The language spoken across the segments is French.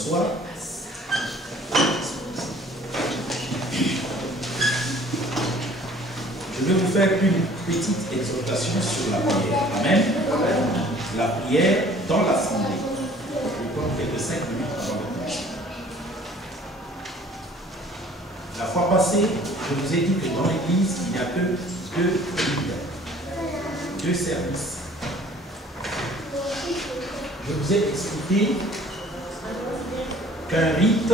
soir. Je vais vous faire une petite exhortation sur la prière. Amen. La prière dans l'assemblée. Je vais prendre quelques 5 minutes avant de commencer. La fois passée, je vous ai dit que dans l'église, il n'y a que 2 rites, 2 services. Je vous ai expliqué qu'un rite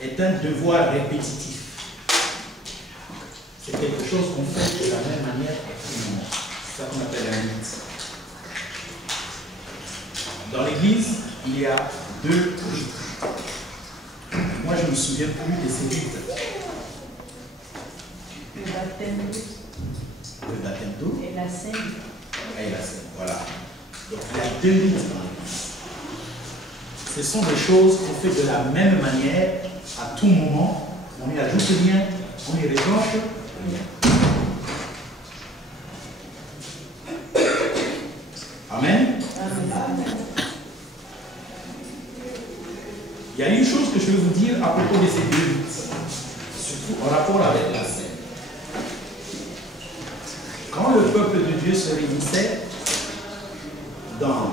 est un devoir répétitif. C'est quelque chose qu'on fait de la même manière à tout le monde. C'est ça qu'on appelle un rite. Dans l'église, il y a 2 rites. Moi, je ne me souviens plus de ces rites. Le baptême d'eau et la scène. Et la scène, voilà. Donc il y a 2 rites dans l'église. Ce sont des choses qu'on fait de la même manière à tout moment. On n'y ajoute rien, on n'y retranche rien. Amen. Il y a une chose que je veux vous dire à propos de ces 2 rites, surtout en rapport avec la scène. Quand le peuple de Dieu se réunissait dans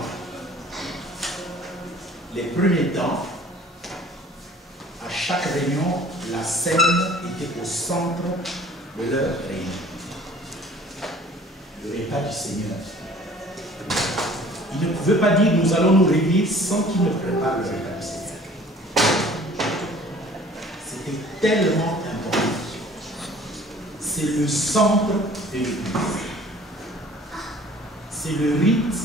les premiers temps, à chaque réunion, la scène était au centre de leur réunion. Le repas du Seigneur. Ils ne pouvaient pas dire nous allons nous réunir sans qu'ils ne préparent le repas du Seigneur. C'était tellement important. C'est le centre de l'église. C'est le rite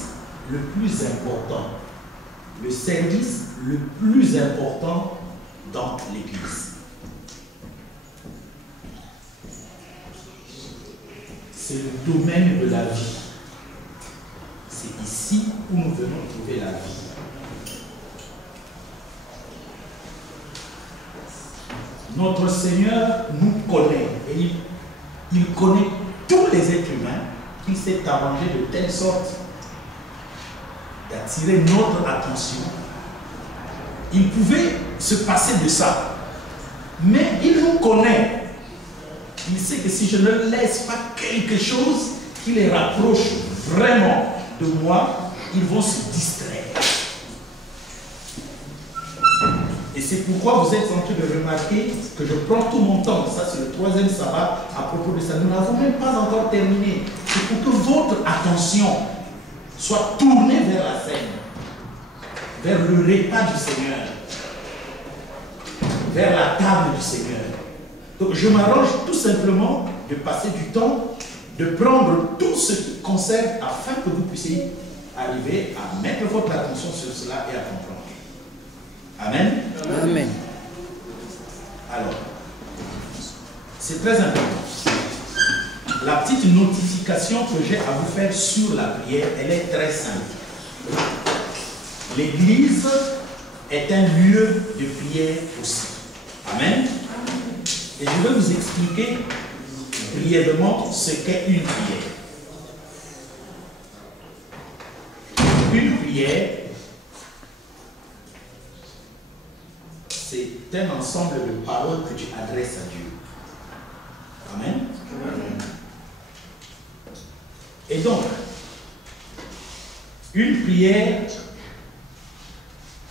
le plus important, le service le plus important dans l'église. C'est le domaine de la vie. C'est ici où nous venons trouver la vie. Notre Seigneur nous connaît et il connaît tous les êtres humains. Il s'est arrangé de telle sorte d'attirer notre attention. Il pouvait se passer de ça. Mais il nous connaît. Il sait que si je ne laisse pas quelque chose qui les rapproche vraiment de moi, ils vont se distraire. Et c'est pourquoi vous êtes en train de remarquer que je prends tout mon temps. Ça, c'est le 3e sabbat à propos de ça. Nous n'avons même pas encore terminé. C'est pour que votre attention soit tournée vers la scène, vers le repas du Seigneur, vers la table du Seigneur. Donc, je m'arrange tout simplement de passer du temps, de prendre tout ce qui concerne afin que vous puissiez arriver à mettre votre attention sur cela et à comprendre. Amen. Amen. Alors, c'est très important. La petite notification que j'ai à vous faire sur la prière, elle est très simple. L'église est un lieu de prière aussi. Amen. Et je vais vous expliquer brièvement ce qu'est une prière. Une prière, c'est un ensemble de paroles que tu adresses à Dieu. Amen. Amen. Et donc, une prière,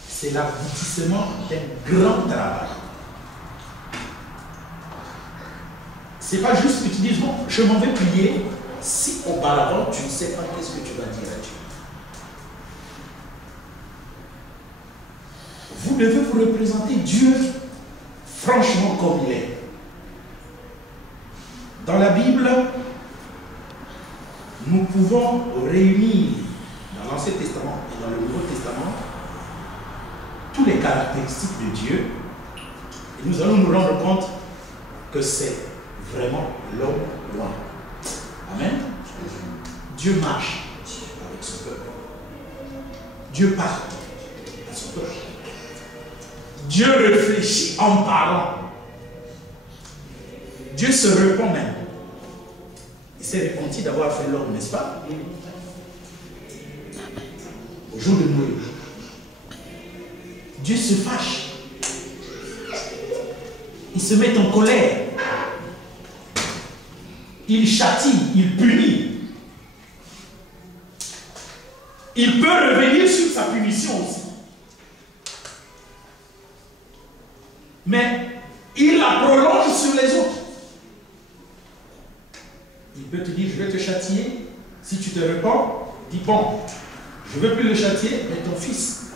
c'est l'aboutissement d'un grand travail. C'est pas juste que tu dises, bon, je m'en vais prier, si auparavant tu ne sais pas qu'est-ce que tu vas dire à Dieu. Vous devez vous représenter Dieu franchement comme il est. Dans la Bible, nous pouvons réunir dans l'Ancien Testament et dans le Nouveau Testament tous les caractéristiques de Dieu et nous allons nous rendre compte que c'est vraiment l'homme loin. Amen. Dieu marche avec son peuple. Dieu parle à son peuple. Dieu réfléchit en parlant. Dieu se répond même. Et s'est repenti d'avoir fait l'homme, n'est-ce pas? Au jour de Noé. Dieu se fâche. Il se met en colère. Il châtie, il punit. Il peut revenir sur sa punition aussi. Mais il la prolonge sur les autres. Il peut te dire, je vais te châtier. Si tu te repens, dis bon, je ne veux plus le châtier, mais ton fils,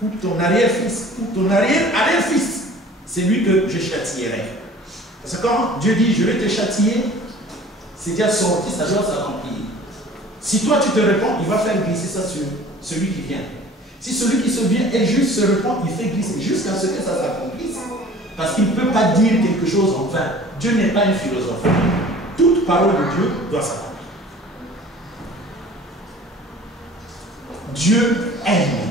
ou ton arrière-fils, ou ton arrière-arrière-fils, c'est lui que je châtierai. Parce que quand Dieu dit, je vais te châtier, c'est déjà sorti, ça doit s'accomplir. Si toi tu te repens, il va faire glisser ça sur celui qui vient. Si celui qui se vient est juste se repent, il fait glisser jusqu'à ce que ça s'accomplisse. Parce qu'il ne peut pas dire quelque chose en vain. Dieu n'est pas un philosophe. Toute parole de Dieu doit s'accomplir. Dieu aime.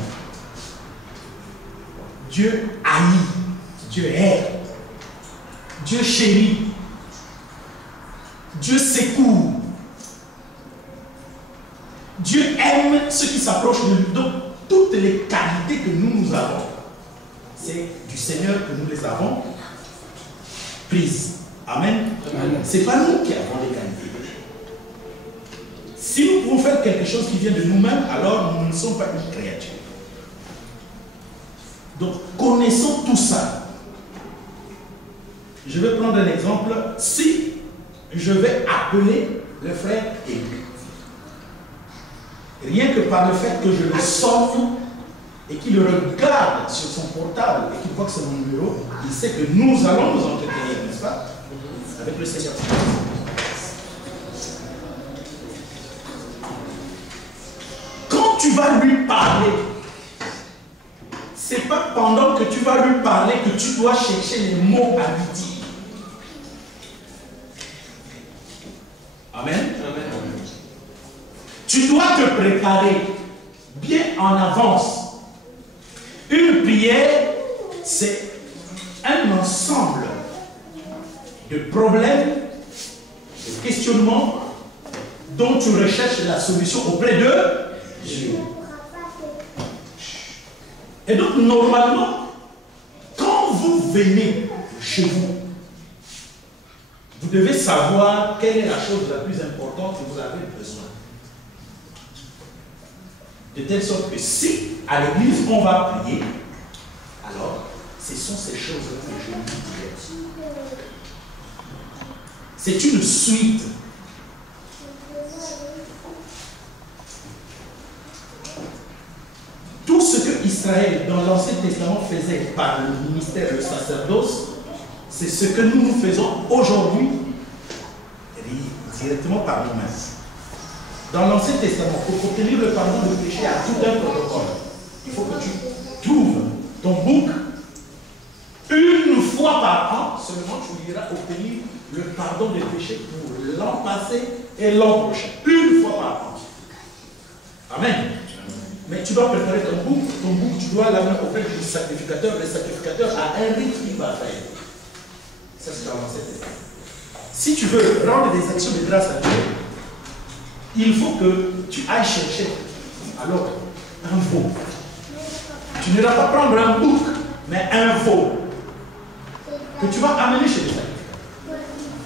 Dieu haït. Dieu hait. Dieu chérit. Dieu secourt. Dieu aime ceux qui s'approchent de lui. Donc, toutes les qualités que nous avons, c'est du Seigneur que nous les avons prises. Amen. Ce n'est pas nous qui avons les qualités. Si nous pouvons faire quelque chose qui vient de nous-mêmes, alors nous ne sommes pas une créature. Donc, connaissons tout ça. Je vais prendre un exemple. Si je vais appeler le frère Eric, rien que par le fait que je le sonne et qu'il regarde sur son portable et qu'il voit que c'est mon numéro, il sait que nous allons nous entretenir, n'est-ce pas? Avec le Seigneur. Quand tu vas lui parler, c'est pas pendant que tu vas lui parler que tu dois chercher les mots à lui dire. Amen. Amen. Tu dois te préparer bien en avance. Une prière, c'est un ensemble de problèmes, de questionnements dont tu recherches la solution auprès de Dieu. Et donc, normalement, quand vous venez chez vous, vous devez savoir quelle est la chose la plus importante que vous avez besoin. De telle sorte que si à l'église on va prier, alors ce sont ces choses-là que je vous dis. C'est une suite. Tout ce que Israël dans l'Ancien Testament faisait par le ministère, le sacerdoce, c'est ce que nous faisons aujourd'hui directement par nous-mêmes. Dans l'Ancien Testament, pour obtenir le pardon de péché à tout un protocole, il faut que tu trouves ton bouc. Une fois par an, seulement tu iras obtenir le pardon des péchés pour l'an passé et l'an prochain. Une fois par an. Amen. Mais tu dois préparer ton bouc, tu dois l'amener auprès du sacrificateur. Le sacrificateur a un rite qu'il va faire. Ça, c'est dans l'Ancien Testament. Si tu veux rendre des actions de grâce à Dieu, il faut que tu ailles chercher alors un veau. Tu ne vas pas prendre un bouc, mais un veau que tu vas amener chez le sacrificateur.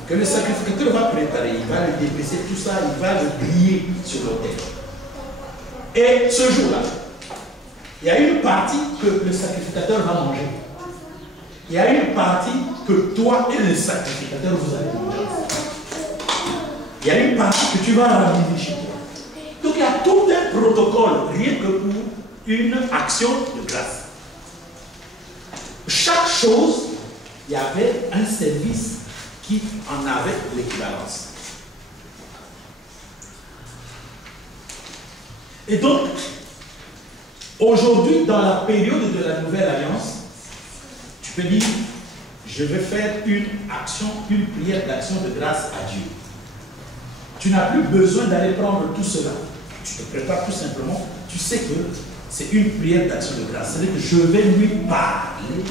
Que le sacrificateur va préparer, il va le dépêcher, tout ça, il va le griller sur l'autel. Et ce jour-là, il y a une partie que le sacrificateur va manger. Il y a une partie que toi et le sacrificateur vous allez manger. Il y a une partie que tu vas ramener chez toi. Donc il y a tout un protocole, rien que pour une action de grâce. Chaque chose, il y avait un service qui en avait l'équivalence. Et donc, aujourd'hui, dans la période de la Nouvelle Alliance, tu peux dire, je vais faire une action, une prière d'action de grâce à Dieu. Tu n'as plus besoin d'aller prendre tout cela. Tu te prépares tout simplement. Tu sais que c'est une prière d'action de grâce. C'est-à-dire que je vais lui parler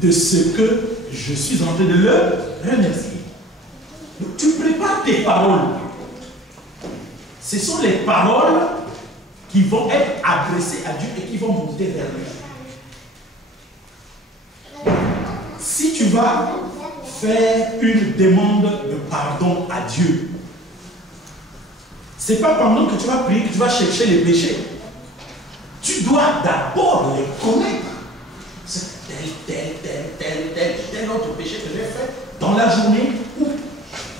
de ce que je suis en train de le remercier. Donc, tu prépares tes paroles. Ce sont les paroles qui vont être adressées à Dieu et qui vont monter vers lui. Si tu vas faire une demande de pardon à Dieu, ce n'est pas pendant que tu vas prier que tu vas chercher les péchés. Tu dois d'abord les connaître. C'est tel autre péché que j'ai fait dans la journée, ou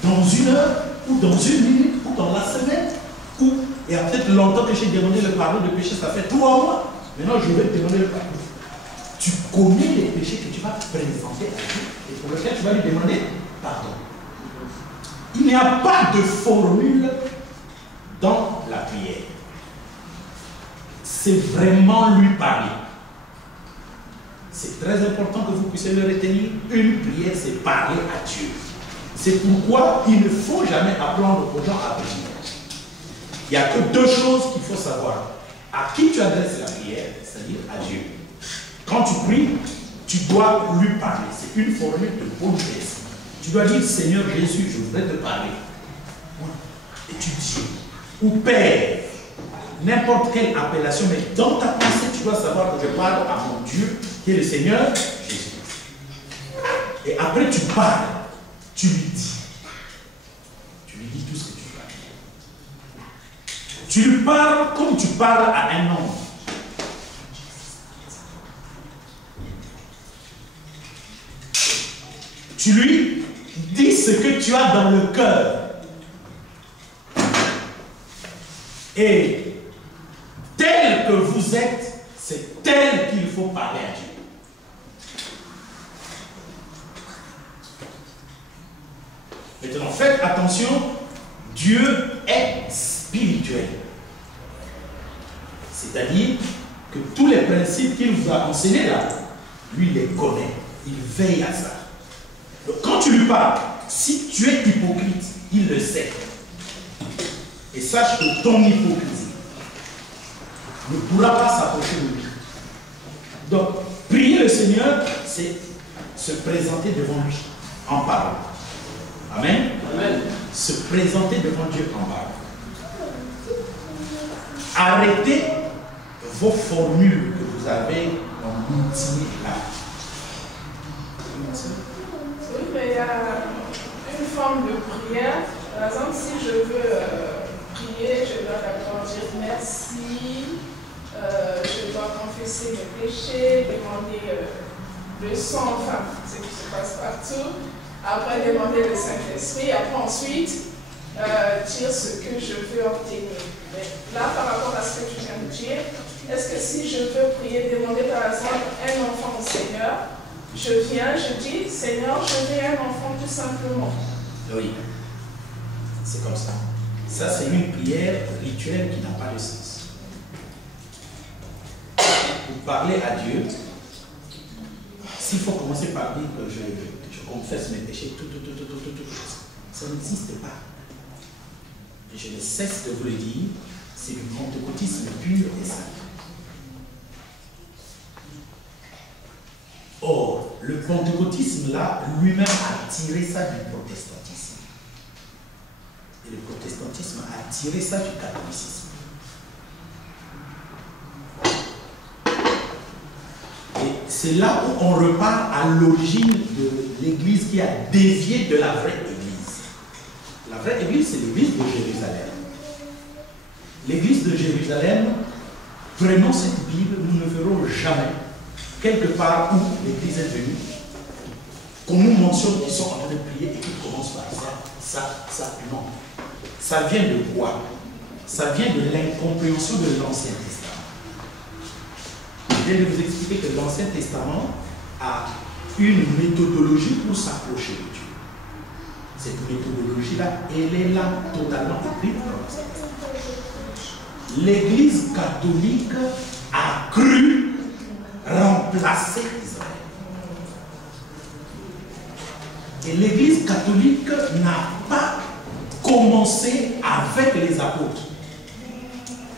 dans une heure, ou dans une minute, ou dans la semaine, ou il y a peut-être longtemps que j'ai demandé le pardon de péché, ça fait 3 mois. Maintenant, je vais te demander le pardon. Tu connais les péchés que tu vas présenter à Dieu et pour lesquels tu vas lui demander pardon. Il n'y a pas de formule dans la prière. C'est vraiment lui parler. C'est très important que vous puissiez le retenir. Une prière, c'est parler à Dieu. C'est pourquoi il ne faut jamais apprendre aux gens à prier. Il n'y a que 2 choses qu'il faut savoir. À qui tu adresses la prière, c'est-à-dire à Dieu. Quand tu pries, tu dois lui parler. C'est une formule de politesse. Tu dois dire, Seigneur Jésus, je voudrais te parler. Et tu dis, ou Père, n'importe quelle appellation, mais dans ta pensée, tu dois savoir que je parle à mon Dieu, qui est le Seigneur Jésus. Et après, tu parles, tu lui dis. Tu lui dis tout ce que tu veux. Tu lui parles comme tu parles à un homme. Tu lui dis ce que tu as dans le cœur. Et tel que vous êtes, c'est tel qu'il faut parler à Dieu. Maintenant, faites attention, Dieu est spirituel. C'est-à-dire que tous les principes qu'il vous a enseignés là, lui les connaît, il veille à ça. Donc quand tu lui parles, si tu es hypocrite, il le sait. Et sache que ton hypocrisie ne pourra pas s'approcher de lui. Donc, prier le Seigneur, c'est se présenter devant lui en parole. Amen. Amen. Se présenter devant Dieu en parole. Arrêtez vos formules que vous avez en outil là. Oui, mais il y a une forme de prière. Par exemple, si je veux prier, je dois d'abord dire merci, je dois confesser mes péchés, demander le sang, enfin, ce qui se passe partout. Après, demander le Saint-Esprit. Après, ensuite, dire ce que je veux obtenir. Mais là, par rapport à ce que tu viens de dire, est-ce que si je veux prier, demander par exemple un enfant au Seigneur, je viens, je dis, Seigneur, je veux un enfant tout simplement. Oui, c'est comme ça. Ça, c'est une prière rituelle qui n'a pas de sens. Pour parler à Dieu, s'il faut commencer par dire que je confesse mes péchés, tout, ça n'existe pas. Et je ne cesse de vous le dire, c'est du pentecôtisme pur et simple. Or, le pentecôtisme là, lui-même a tiré ça du protestantisme. Et le protestantisme a tiré ça du catholicisme. Et c'est là où on repart à l'origine de l'église qui a dévié de la vraie église. La vraie église, c'est l'église de Jérusalem. L'église de Jérusalem, prenons cette Bible, nous ne ferons jamais quelque part où l'église est venue, qu'on nous mentionne qu'ils sont en train de prier et qu'ils commencent par ça, non. Ça vient de quoi? Ça vient de l'incompréhension de l'Ancien Testament. Je viens de vous expliquer que l'Ancien Testament a une méthodologie pour s'approcher de Dieu. Cette méthodologie-là, elle est là totalement écrite dans l'Ancien Testament. L'Église catholique a cru remplacer Israël. Et l'Église catholique n'a pas commencé avec les apôtres.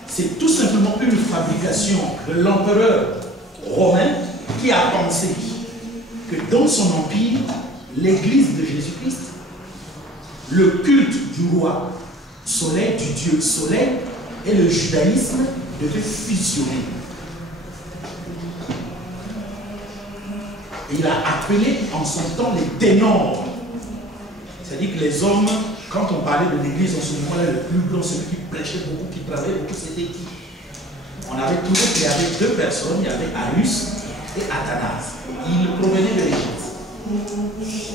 C'est tout simplement une fabrication de l'empereur romain qui a pensé que dans son empire, l'Église de Jésus-Christ le culte du roi soleil, du dieu soleil, et le judaïsme devait fusionner. Et il a appelé en son temps les ténors. C'est-à-dire que les hommes, quand on parlait de l'église en ce moment-là, le plus grand, celui qui prêchait beaucoup, qui travaillait beaucoup, c'était qui? On avait trouvé qu'il y avait deux personnes, il y avait Arius et Athanas. Ils provenaient de l'Égypte.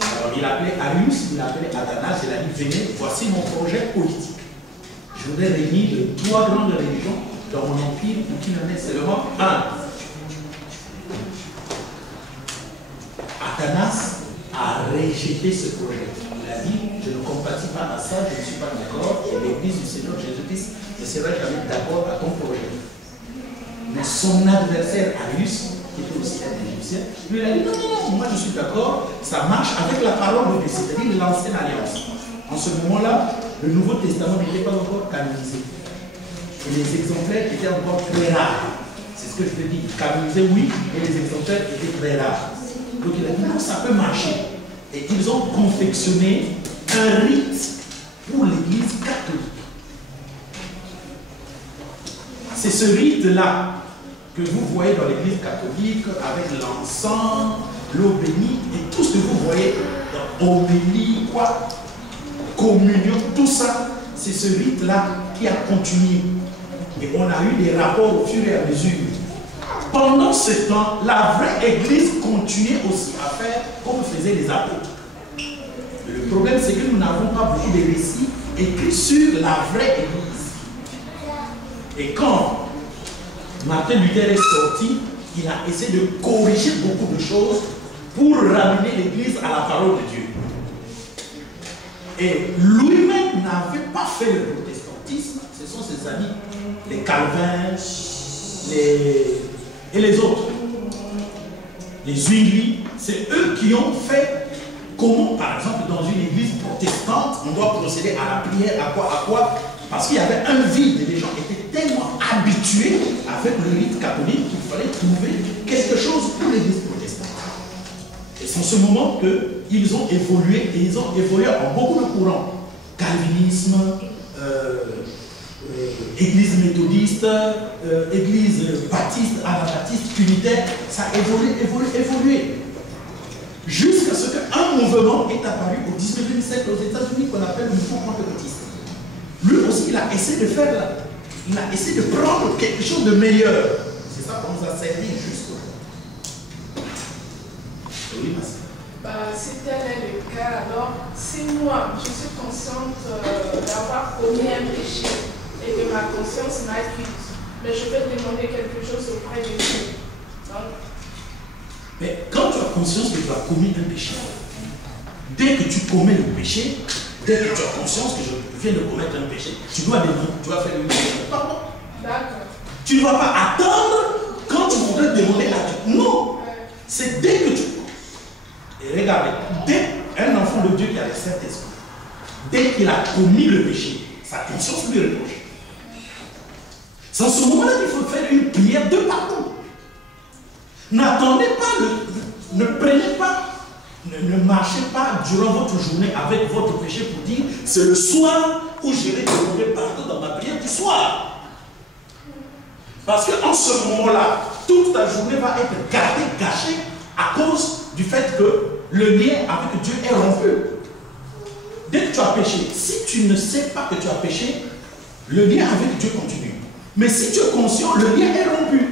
Alors il appelait Arius, il appelait Athanas, il a dit venez, voici mon projet politique. Je voudrais réunir les trois grandes religions dans mon empire pour qu'il en ait seulement un. Athanas a rejeté ce projet. Il a dit je ne compatis pas à ça, je ne suis pas d'accord, et l'église du Seigneur Jésus-Christ ne sera jamais d'accord à ton projet. Mais son adversaire Arius, qui était aussi un Égyptien, lui a dit non, non, non, moi je suis d'accord, ça marche avec la parole de Dieu, c'est-à-dire l'ancienne alliance. En ce moment-là, le Nouveau Testament n'était pas encore canonisé. Et les exemplaires étaient encore très rares. C'est ce que je te dis. Canonisé, oui, mais les exemplaires étaient très rares. Donc il a dit non, ça peut marcher. Et ils ont confectionné un rite pour l'Église catholique. C'est ce rite-là que vous voyez dans l'Église catholique avec l'encens, l'eau bénie et tout ce que vous voyez dans homélie, quoi, communion, tout ça, c'est ce rite-là qui a continué. Et on a eu des rapports au fur et à mesure. Pendant ce temps, la vraie Église continuait aussi à faire comme faisaient les apôtres. Le problème, c'est que nous n'avons pas beaucoup de récits écrits sur la vraie Église. Et quand Martin Luther est sorti, il a essayé de corriger beaucoup de choses pour ramener l'Église à la parole de Dieu. Et lui-même n'avait pas fait le protestantisme, ce sont ses amis, les Calvins, et les autres, les Zwingli, c'est eux qui ont fait comment, par exemple, dans une église protestante, on doit procéder à la prière, à quoi, parce qu'il y avait un vide, et les gens étaient tellement habitués avec le rite catholique qu'il fallait trouver quelque chose pour l'église protestante. Et c'est en ce moment qu'ils ont évolué, et ils ont évolué en beaucoup de courants. Calvinisme, église méthodiste, église baptiste, anabaptiste, unitaire, ça a évolué. Jusqu'à ce qu'un mouvement est apparu au 19e siècle aux États-Unis qu'on appelle le mouvement pentecôtiste. Lui aussi, il a essayé de faire là. Il a essayé de prendre quelque chose de meilleur. C'est ça qu'on nous a servi jusqu'au bout. Oui, merci. Si tel est le cas, alors, si moi, je suis consciente d'avoir commis un péché et que ma conscience m'accuse, mais je vais demander quelque chose auprès de Dieu. Mais quand tu as conscience que tu as commis un péché, dès que tu commets le péché, dès que tu as conscience que je viens de commettre un péché, tu dois demander, tu vas faire une pardon. D'accord. Tu ne vas pas attendre quand tu voudrais demander à Dieu. Non. Ouais. C'est dès que tu... Et regardez, dès un enfant de Dieu qui a le Saint-Esprit, dès qu'il a commis le péché, sa conscience lui reproche. C'est en ce moment-là qu'il faut faire une prière de pardon. N'attendez pas, ne prenez pas, ne marchez pas durant votre journée avec votre péché pour dire c'est le soir où j'irai demander pardon dans ma prière du soir. Parce qu'en ce moment-là, toute ta journée va être gardée, gâchée à cause du fait que le lien avec Dieu est rompu. Dès que tu as péché, si tu ne sais pas que tu as péché, le lien avec Dieu continue. Mais si tu es conscient, le lien est rompu.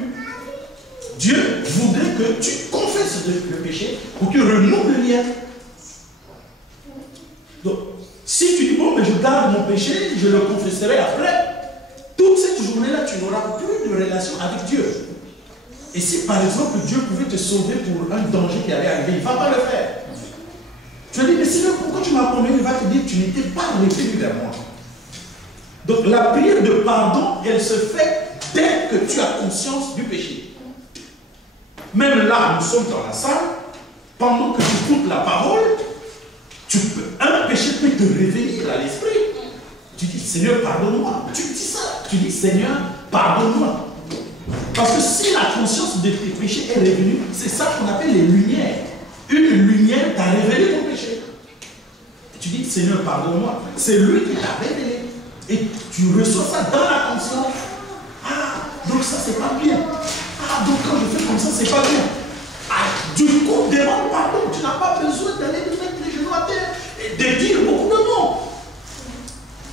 Dieu voudrait que tu confesses le péché pour qu'il renoue le lien. Donc, si tu dis, bon, mais je garde mon péché, je le confesserai après, toute cette journée-là, tu n'auras plus de relation avec Dieu. Et si, par exemple, Dieu pouvait te sauver pour un danger qui allait arriver, il ne va pas le faire. Tu vas dire, mais sinon, pourquoi tu m'as promis? Il va te dire, tu n'étais pas revenu vers moi. Donc, la prière de pardon, elle se fait dès que tu as conscience du péché. Même là, nous sommes dans la salle, pendant que tu écoutes la parole, un péché peut te revenir à l'esprit. Tu dis, Seigneur, pardonne-moi. Tu dis ça. Tu dis, Seigneur, pardonne-moi. Parce que si la conscience de tes péchés est revenue, c'est ça qu'on appelle les lumières. Une lumière t'a révélé ton péché. Et tu dis, dis, Seigneur, pardonne-moi. C'est lui qui t'a révélé. Et tu reçois ça dans la conscience. Ah, donc ça, c'est pas bien. Ah, donc quand je fais comme ça, c'est pas bien. Ah, du coup, demande pardon. Tu n'as pas besoin d'aller te mettre les genoux à terre et de dire beaucoup de mots.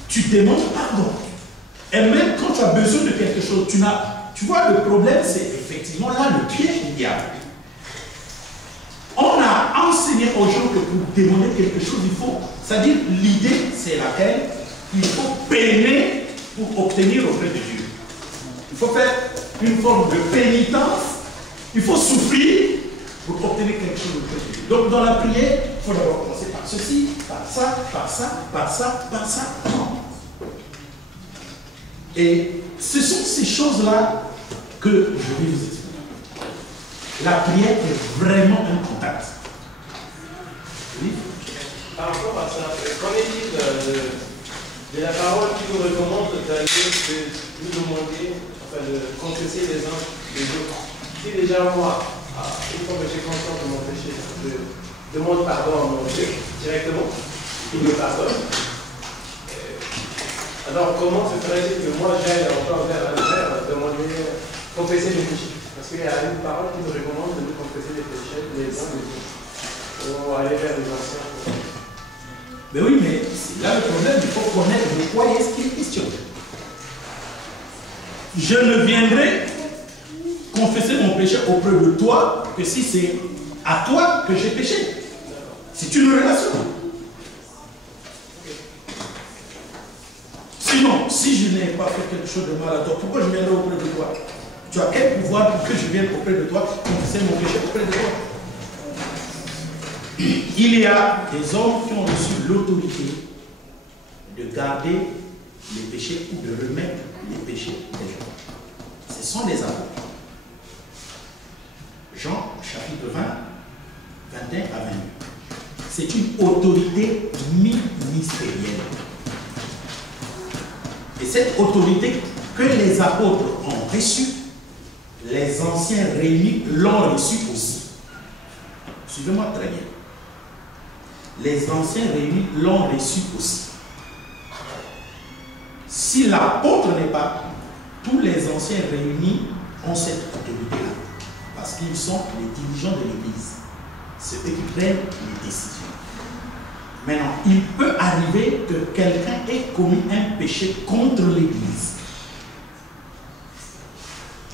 Tu demandes pardon. Et même quand tu as besoin de quelque chose, tu vois, le problème, c'est effectivement là le piège du diable. On a enseigné aux gens que pour demander quelque chose, il faut, c'est-à-dire l'idée, c'est laquelle il faut peiner pour obtenir auprès de Dieu. Il faut faire une forme de pénitence, il faut souffrir pour obtenir quelque chose auprès de Dieu. Donc dans la prière, il faut d'abord commencer par ceci, par ça, par ça, par ça, par ça. Non. Et ce sont ces choses-là que je vais vous expliquer. La prière est vraiment un contact. Oui. Par rapport à ça, qu'en est-il de la parole qui nous recommande d'aller nous demander, enfin de confesser les uns les autres? Si déjà moi, une fois que j'ai conscience de mon péché, je demande pardon à mon Dieu directement, il me pardonne. Alors comment se ferait-il que moi j'aille encore vers un frère demander, confesser mes péchés? Parce qu'il y a une parole qui nous recommande de nous confesser les péchés les uns les autres. Pour aller vers les anciens. Mais oui, mais c'est là le problème, il faut connaître de quoi est-ce qu'il est question. Je ne viendrai confesser mon péché auprès de toi que si c'est à toi que j'ai péché. C'est une relation. Sinon, si je n'ai pas fait quelque chose de mal à toi, pourquoi je viendrai auprès de toi? Tu as quel pouvoir pour que je vienne auprès de toi confesser mon péché auprès de toi? Il y a des hommes qui ont reçu l'autorité de garder les péchés ou de remettre les péchés des gens. Ce sont les apôtres. Jean chapitre 20, 21 à 22. C'est une autorité ministérielle. Et cette autorité que les apôtres ont reçue, les anciens réunis l'ont reçue aussi. Suivez-moi très bien. Les anciens réunis l'ont reçu aussi. Si l'apôtre n'est pas, tous les anciens réunis ont cette autorité-là. Parce qu'ils sont les dirigeants de l'Église. C'est eux qui prennent les décisions. Maintenant, il peut arriver que quelqu'un ait commis un péché contre l'Église.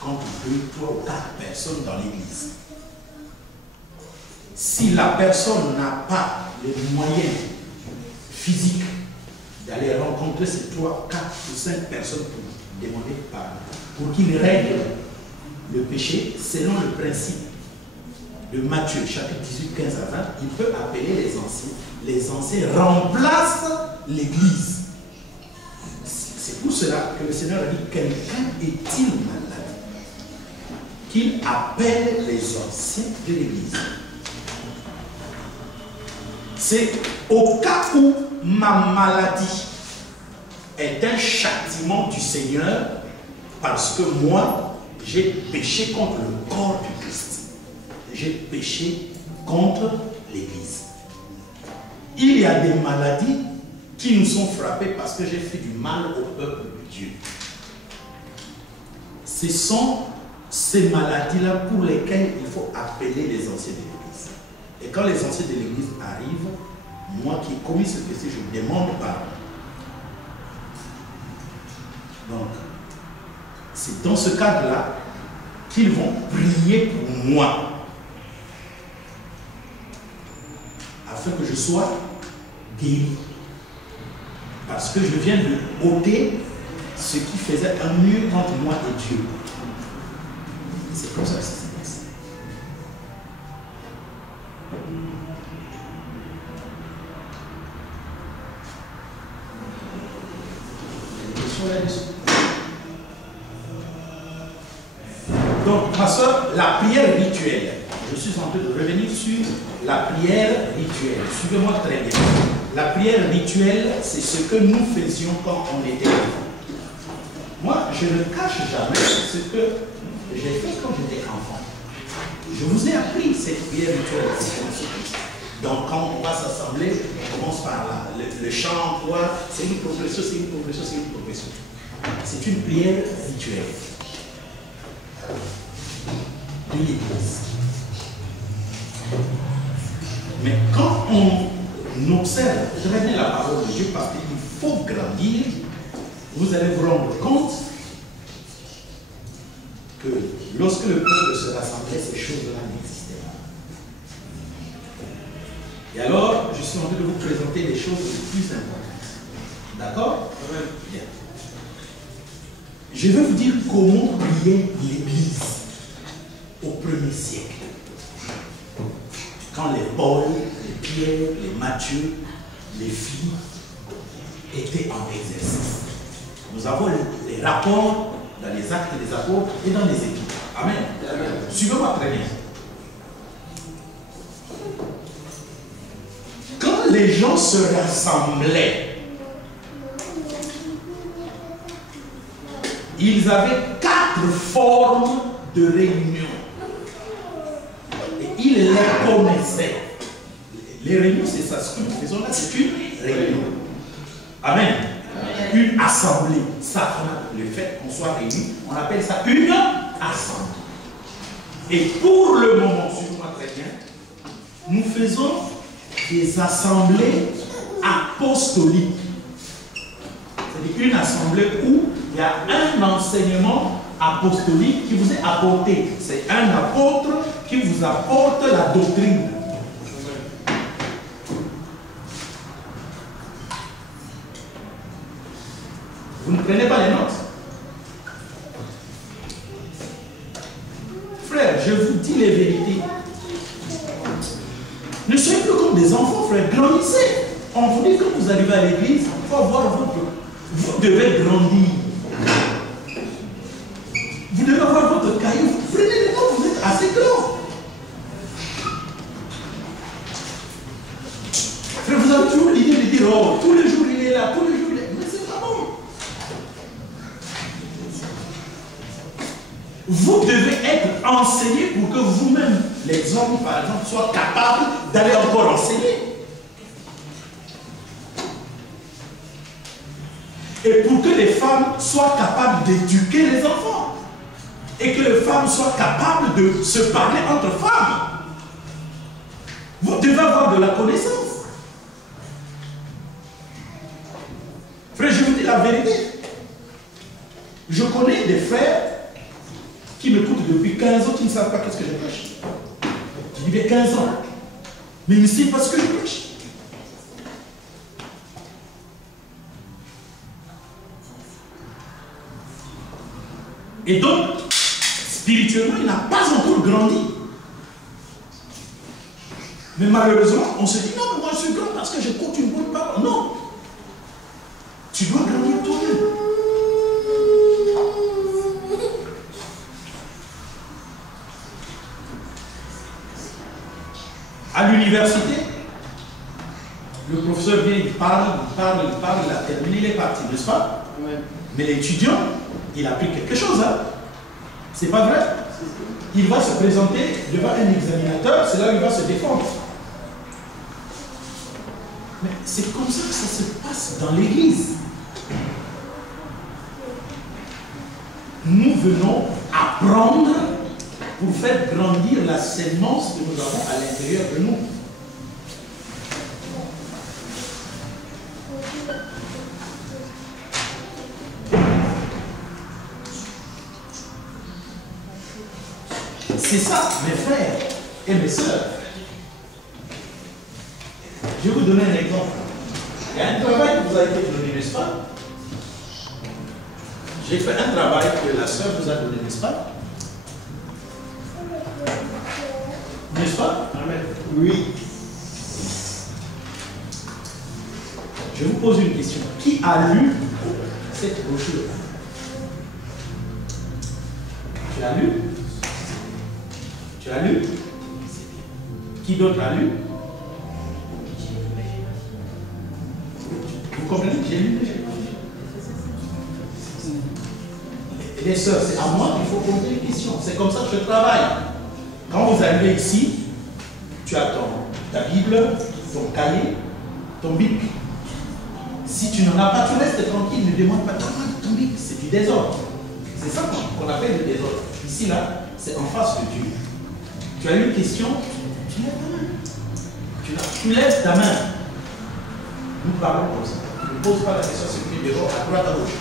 Contre 2, 3 ou 4 personnes dans l'Église. Si la personne n'a pas les moyens physiques d'aller rencontrer ces 3, 4 ou 5 personnes pour demander pardon, pour qu'ils règlent le péché, selon le principe de Matthieu, chapitre 18, 15 à 20, il peut appeler les anciens. Les anciens remplacent l'Église. C'est pour cela que le Seigneur a dit, quelqu'un est-il malade? Qu'il appelle les anciens de l'Église. C'est au cas où ma maladie est un châtiment du Seigneur parce que moi, j'ai péché contre le corps du Christ. J'ai péché contre l'Église. Il y a des maladies qui nous sont frappées parce que j'ai fait du mal au peuple de Dieu. Ce sont ces maladies-là pour lesquelles il faut appeler les anciens de l'Église. Et quand les anciens de l'Église arrivent, moi qui ai commis ce péché, je demande pardon. Donc, c'est dans ce cadre-là qu'ils vont prier pour moi, afin que je sois guéri. Parce que je viens de ôter ce qui faisait un mur entre moi et Dieu. C'est comme ça que ça s'est passé. Donc, ma soeur, la prière rituelle. Je suis en train de revenir sur la prière rituelle. Suivez-moi très bien. La prière rituelle, c'est ce que nous faisions quand on était enfant. Moi, je ne cache jamais ce que j'ai fait quand j'étais enfant. Je vous ai appris cette prière rituelle. Donc quand on va s'assembler, on commence par là. Le chant, quoi, c'est une progression, c'est une progression, c'est une progression. C'est une prière rituelle de l'Église. Mais quand on observe, je reviens à la parole de Dieu parce qu'il faut grandir, vous allez vous rendre compte que lorsque le peuple se rassemblait, ces choses-là n'existaient pas. Et alors, je suis en train de vous présenter les choses les plus importantes. D'accord? Bien. Je vais vous dire comment priait l'Église au 1er siècle. Quand les Paul, les Pierre, les Matthieu, les filles étaient en exercice. Nous avons les rapports dans les actes des apôtres et dans les Épîtres. Amen. Amen. Suivez-moi très bien. Quand les gens se rassemblaient, ils avaient 4 formes de réunion. Et ils les connaissaient. Les réunions, c'est ça. Ce que nous faisons là, c'est une réunion. Amen. Une assemblée. Ça, le fait qu'on soit réunis, on appelle ça une assemblée. Et pour le moment, suivez-moi très bien, nous faisons des assemblées apostoliques. C'est-à-dire une assemblée où il y a un enseignement apostolique qui vous est apporté. C'est un apôtre qui vous apporte la doctrine. Vous ne prenez pas les notes. Frère, je vous dis les vérités. Ne soyez plus comme des enfants, frère. Grandissez. On vous dit que vous arrivez à l'église, il faut avoir votre... Vous devez grandir. Vous devez avoir votre caillou. Prenez les notes, vous êtes assez grand. Frère, vous avez toujours l'idée de dire, oh, tous les jours il est là, tous les jours il est là. Mais c'est pas bon. Vous devez être enseigné pour que vous-même, les hommes par exemple, soient capables d'aller encore enseigner. Et pour que les femmes soient capables d'éduquer les enfants. Et que les femmes soient capables de se parler entre femmes. Vous devez avoir de la connaissance. Frère, je vous dis la vérité. Je connais des frères qui m'écoutent depuis 15 ans, qui ne savent pas qu'est-ce que je prêche. Je dis bien 15 ans. Mais ils ne savent pas ce que je prêche. Et donc, spirituellement, il n'a pas encore grandi. Mais malheureusement, on se dit, non, moi je suis grand parce que j'écoute une bonne parole. Non. Tu dois grandir toi-même. À l'université, le professeur vient, il parle, il a terminé, il est parti, n'est-ce pas? Oui. Mais l'étudiant, il a appris quelque chose, hein? C'est pas vrai? Il va se présenter devant un examinateur, c'est là où il va se défendre. Mais c'est comme ça que ça se passe dans l'église. Nous venons apprendre pour faire grandir la sémence que nous avons à l'intérieur de nous. C'est ça, mes frères et mes sœurs. Je vais vous donner un exemple. Il y a un travail qui vous a été donné, n'est-ce pas? J'ai fait un travail que la sœur vous a donné, n'est-ce pas? N'est-ce pas? Amen. Oui. Je vous pose une question. Qui a lu cette brochure? Tu as lu? Tu as lu? Qui d'autre a lu? Vous comprenez? J'ai lu. Les sœurs, c'est à moi qu'il faut poser les questions. C'est comme ça que je travaille. Quand vous arrivez ici, tu attends. ta Bible, ton cahier, ton bic. Si tu n'en as pas, tu restes tranquille, ne demande pas ton bic, c'est du désordre. C'est ça qu'on appelle le désordre. Ici, là, c'est en face de Dieu. Tu as une question, tu lèves ta main. Tu lèves ta main. Nous parlons comme ça. Ne pose pas la question sur le dehors, à droite, à gauche.